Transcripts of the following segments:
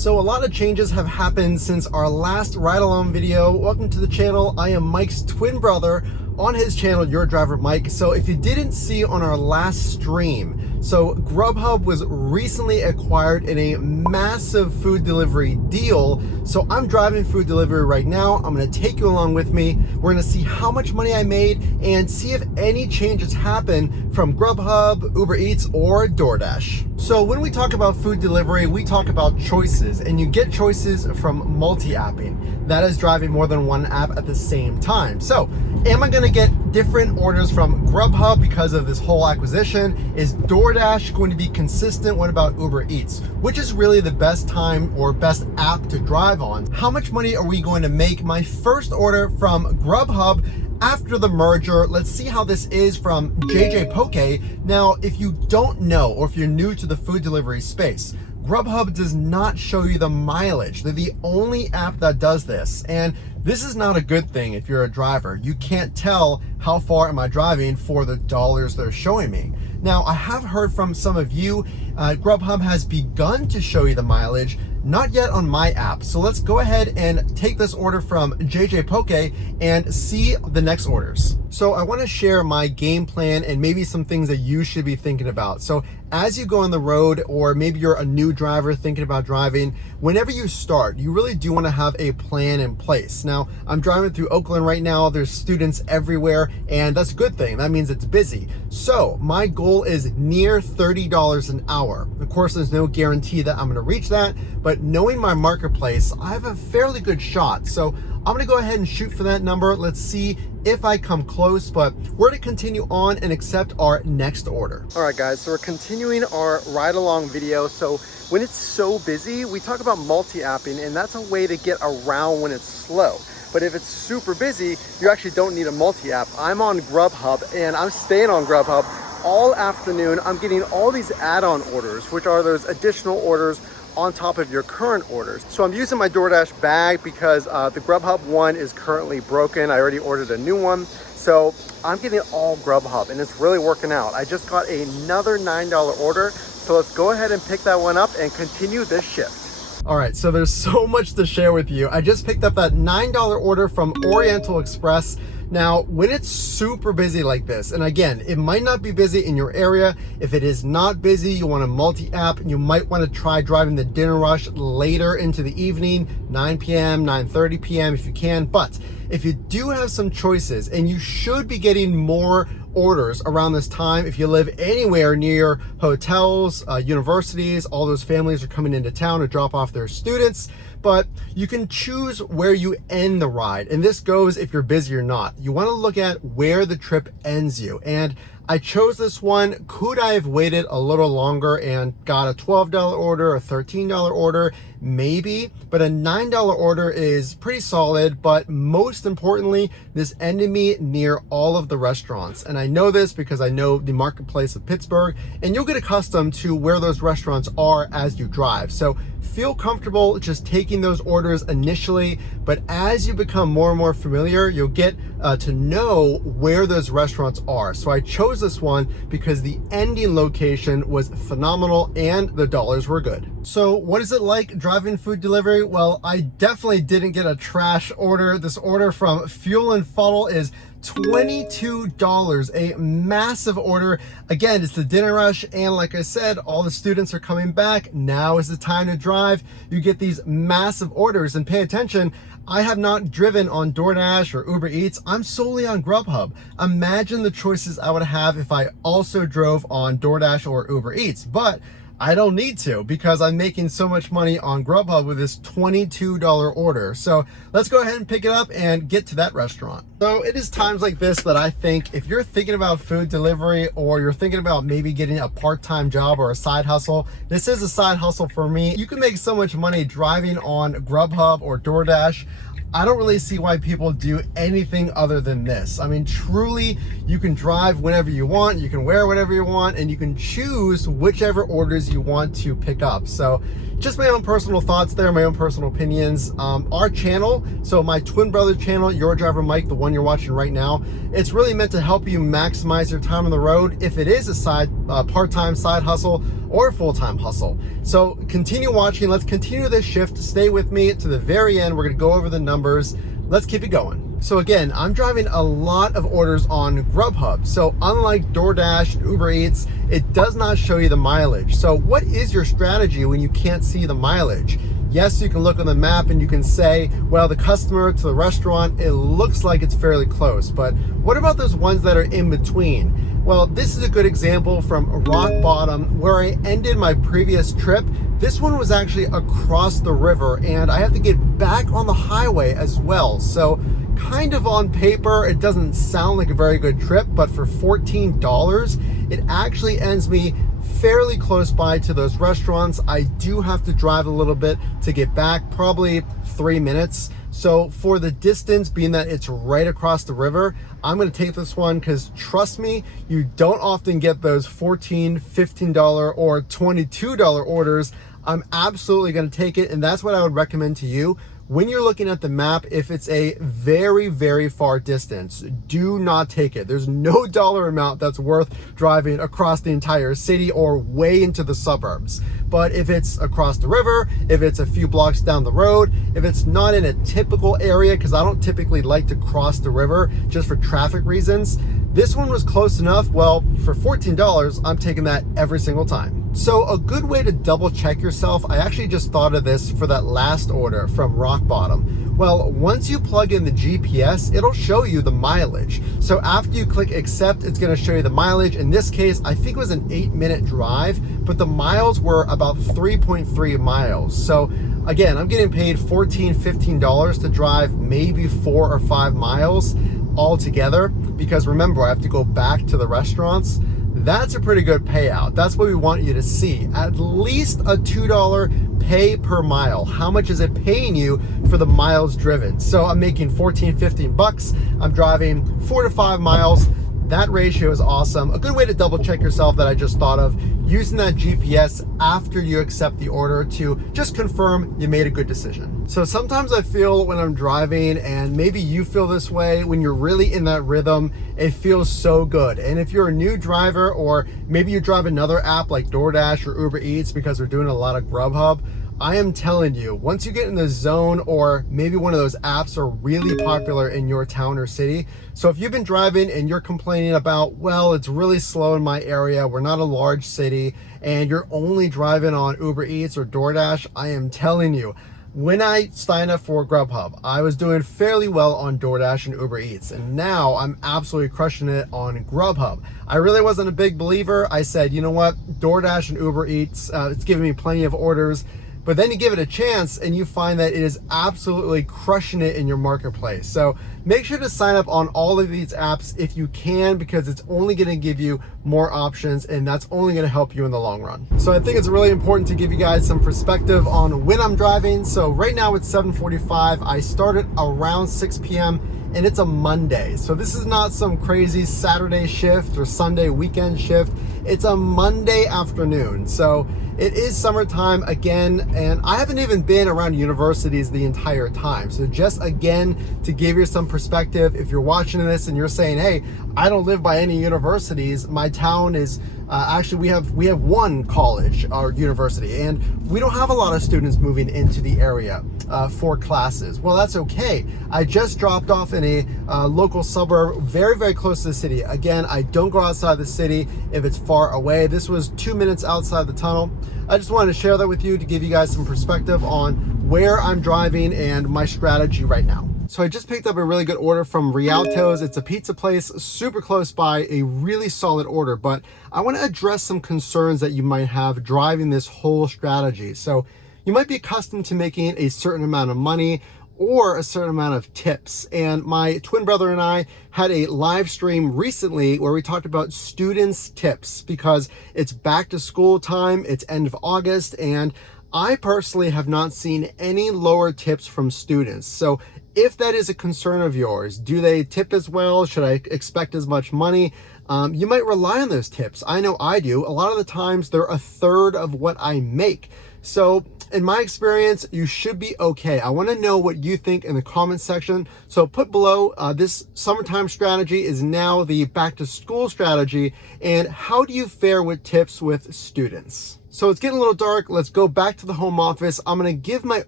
So a lot of changes have happened since our last ride along video. Welcome to the channel. I am Mike's twin brother on his channel, Your Driver Mike. So if you didn't see on our last stream, so Grubhub was recently acquired in a massive food delivery deal. So I'm driving food delivery right now. I'm gonna take you along with me. We're gonna see how much money I made and see if any changes happen from Grubhub, Uber Eats, or DoorDash. So when we talk about food delivery, we talk about choices, and you get choices from multi-apping. That is driving more than one app at the same time. So am I gonna get different orders from Grubhub because of this whole acquisition? Is DoorDash going to be consistent? What about Uber Eats? Which is really the best time or best app to drive on? How much money are we going to make? My first order from Grubhub after the merger. Let's see how this is from JJ Poke. Now, if you don't know, or if you're new to the food delivery space, Grubhub does not show you the mileage. They're the only app that does this. And this is not a good thing if you're a driver. You can't tell how far am I driving for the dollars they're showing me. Now, I have heard from some of you, Grubhub has begun to show you the mileage, not yet on my app. So let's go ahead and take this order from JJ Poke and see the next orders. So I want to share my game plan and maybe some things that you should be thinking about. So as you go on the road, or maybe you're a new driver thinking about driving, whenever you start, you really do want to have a plan in place. Now, I'm driving through Oakland right now. There's students everywhere, and that's a good thing. That means it's busy. So my goal is near $30 an hour. Of course, there's no guarantee that I'm going to reach that, but knowing my marketplace, I have a fairly good shot. So I'm gonna go ahead and shoot for that number. Let's see if I come close, but we're gonna continue on and accept our next order. All right, guys, so we're continuing our ride along video. So when it's so busy, we talk about multi-apping, and that's a way to get around when it's slow. But if it's super busy, you actually don't need a multi-app. I'm on Grubhub, and I'm staying on Grubhub all afternoon. I'm getting all these add-on orders, which are those additional orders on top of your current orders. So I'm using my DoorDash bag because the Grubhub one is currently broken. I already ordered a new one. So I'm getting all Grubhub, and it's really working out. I just got another $9 order. So let's go ahead and pick that one up and continue this shift. All right, so there's so much to share with you. I just picked up that $9 order from Oriental Express. Now, when it's super busy like this, and again, it might not be busy in your area. If it is not busy, you want a multi-app, and you might want to try driving the dinner rush later into the evening, 9 p.m., 9:30 p.m. if you can. But if you do have some choices, and you should be getting more orders around this time, if you live anywhere near hotels, universities, all those families are coming into town to drop off their students. But you can choose where you end the ride, and this goes if you're busy or not. You want to look at where the trip ends you, and I chose this one. Could I have waited a little longer and got a $12 order, a $13 order? Maybe, but a $9 order is pretty solid. But most importantly, this ended me near all of the restaurants, and I know this because I know the marketplace of Pittsburgh, and you'll get accustomed to where those restaurants are as you drive. So feel comfortable just taking those orders initially, but as you become more and more familiar, you'll get to know where those restaurants are. So I chose this one because the ending location was phenomenal and the dollars were good. So what is it like driving food delivery? Well, I definitely didn't get a trash order. This order from Fuel and Funnel is $22, a massive order. Again, it's the dinner rush, and like I said, all the students are coming back. Now is the time to drive. You get these massive orders, and pay attention, I have not driven on DoorDash or Uber Eats. I'm solely on Grubhub. Imagine the choices I would have if I also drove on DoorDash or Uber Eats, but I don't need to because I'm making so much money on Grubhub with this $22 order. So let's go ahead and pick it up and get to that restaurant. So it is times like this that I think if you're thinking about food delivery, or you're thinking about maybe getting a part-time job or a side hustle, this is a side hustle for me. You can make so much money driving on Grubhub or DoorDash. I don't really see why people do anything other than this. I mean, truly, you can drive whenever you want, you can wear whatever you want, and you can choose whichever orders you want to pick up. So just my own personal thoughts there, my own personal opinions. Our channel, so my twin brother channel, Your Driver Mike, the one you're watching right now, it's really meant to help you maximize your time on the road if it is a part-time side hustle or a full-time hustle. So continue watching. Let's continue this shift. Stay with me to the very end. We're gonna go over the numbers. Let's keep it going. So again, I'm driving a lot of orders on Grubhub. So unlike DoorDash and Uber Eats, it does not show you the mileage. So what is your strategy when you can't see the mileage? Yes, you can look on the map and you can say, well, the customer to the restaurant, it looks like it's fairly close. But what about those ones that are in between? Well, this is a good example from rock bottom where I ended my previous trip. This one was actually across the river and I have to get back on the highway as well. So kind of on paper, it doesn't sound like a very good trip, but for $14, it actually ends me fairly close by to those restaurants. I do have to drive a little bit to get back, probably 3 minutes. So for the distance, being that it's right across the river, I'm gonna take this one because trust me, you don't often get those $14, $15 or $22 orders. I'm absolutely gonna take it, and that's what I would recommend to you. When you're looking at the map, if it's a very, very far distance, do not take it. There's no dollar amount that's worth driving across the entire city or way into the suburbs. But if it's across the river, if it's a few blocks down the road, if it's not in a typical area, because I don't typically like to cross the river just for traffic reasons, this one was close enough. Well, for $14, I'm taking that every single time. So a good way to double check yourself, I actually just thought of this for that last order from rock bottom. Well, once you plug in the GPS, it'll show you the mileage. So after you click accept, it's gonna show you the mileage. In this case, I think it was an 8-minute drive, but the miles were about 3.3 miles. So again, I'm getting paid $14, $15 to drive maybe 4 or 5 miles all together, because remember, I have to go back to the restaurants. That's a pretty good payout. That's what we want you to see. At least a $2 pay per mile. How much is it paying you for the miles driven? So I'm making 14, 15 bucks. I'm driving 4 to 5 miles. That ratio is awesome. A good way to double check yourself that I just thought of, using that GPS after you accept the order to just confirm you made a good decision. So sometimes I feel when I'm driving, and maybe you feel this way, when you're really in that rhythm, it feels so good. And if you're a new driver, or maybe you drive another app like DoorDash or Uber Eats because we're doing a lot of Grubhub, I am telling you, once you get in the zone, or maybe one of those apps are really popular in your town or city. So if you've been driving and you're complaining about, well, it's really slow in my area, we're not a large city, and you're only driving on Uber Eats or DoorDash, I am telling you, when I signed up for Grubhub, I was doing fairly well on DoorDash and Uber Eats, and now I'm absolutely crushing it on Grubhub. I really wasn't a big believer. I said, you know what, DoorDash and Uber Eats, it's giving me plenty of orders. But then you give it a chance and you find that it is absolutely crushing it in your marketplace. So make sure to sign up on all of these apps if you can, because it's only going to give you more options, and that's only going to help you in the long run. So I think it's really important to give you guys some perspective on when I'm driving. So right now it's 7:45. I started around 6 p.m. and it's a Monday. So this is not some crazy Saturday shift or Sunday weekend shift. It's a Monday afternoon. So it is summertime again, and I haven't even been around universities the entire time. So just again, to give you some perspective, if you're watching this and you're saying, hey, I don't live by any universities, my town is actually, we have one college or university, and we don't have a lot of students moving into the area for classes. Well, that's okay. I just dropped off in a local suburb very, very close to the city. Again, I don't go outside the city if it's far away. This was 2 minutes outside the tunnel. I just wanted to share that with you to give you guys some perspective on where I'm driving and my strategy right now. So I just picked up a really good order from Rialto's. It's a pizza place super close by, a really solid order, but I want to address some concerns that you might have driving this whole strategy. So you might be accustomed to making a certain amount of money or a certain amount of tips. And my twin brother and I had a live stream recently where we talked about students' tips, because it's back to school time, it's end of August, and I personally have not seen any lower tips from students. So If that is a concern of yours, do they tip as well? Should I expect as much money? You might rely on those tips. I know I do. A lot of the times they're a third of what I make. So in my experience, you should be okay. I want to know what you think in the comment section. So put below, this summertime strategy is now the back to school strategy. And how do you fare with tips with students? So it's getting a little dark. Let's go back to the home office. I'm going to give my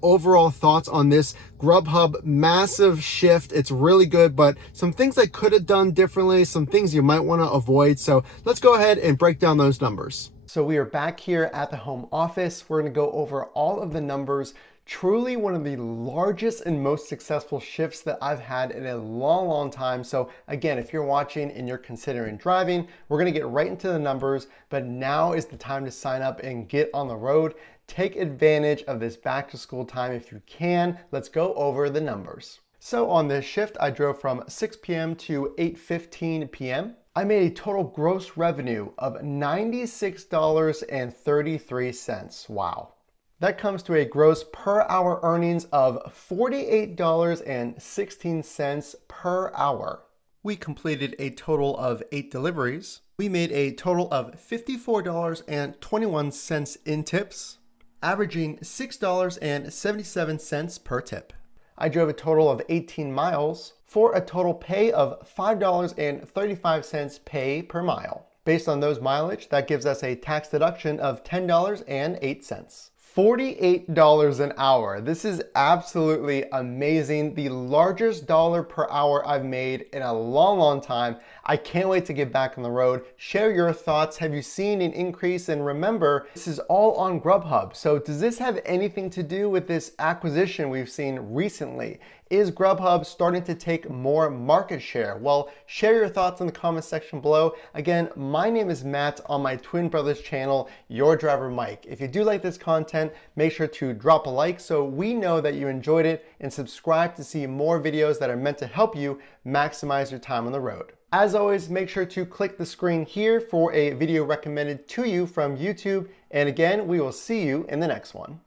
overall thoughts on this Grubhub massive shift. It's really good, but some things I could have done differently, some things you might want to avoid. So let's go ahead and break down those numbers. So we are back here at the home office. We're going to go over all of the numbers. Truly one of the largest and most successful shifts that I've had in a long time. So again, if you're watching and you're considering driving, we're going to get right into the numbers, but now is the time to sign up and get on the road. Take advantage of this back to school time if you can. Let's go over the numbers. So on this shift, I drove from 6 p.m. to 8:15 p.m. I made a total gross revenue of $96.33. Wow. That comes to a gross per hour earnings of $48.16 per hour. We completed a total of 8 deliveries. We made a total of $54.21 in tips, averaging $6.77 per tip. I drove a total of 18 miles for a total pay of $5.35 pay per mile. Based on those mileage, that gives us a tax deduction of $10.08. $48 an hour. This is absolutely amazing. The largest dollar per hour I've made in a long time. I can't wait to get back on the road. Share your thoughts. Have you seen an increase? And remember, this is all on Grubhub. So does this have anything to do with this acquisition we've seen recently? Is Grubhub starting to take more market share? Well, share your thoughts in the comment section below. Again, my name is Matt on my twin brother's channel, Your Driver Mike. If you do like this content, make sure to drop a like so we know that you enjoyed it, and subscribe to see more videos that are meant to help you maximize your time on the road. As always, make sure to click the screen here for a video recommended to you from YouTube. And again, we will see you in the next one.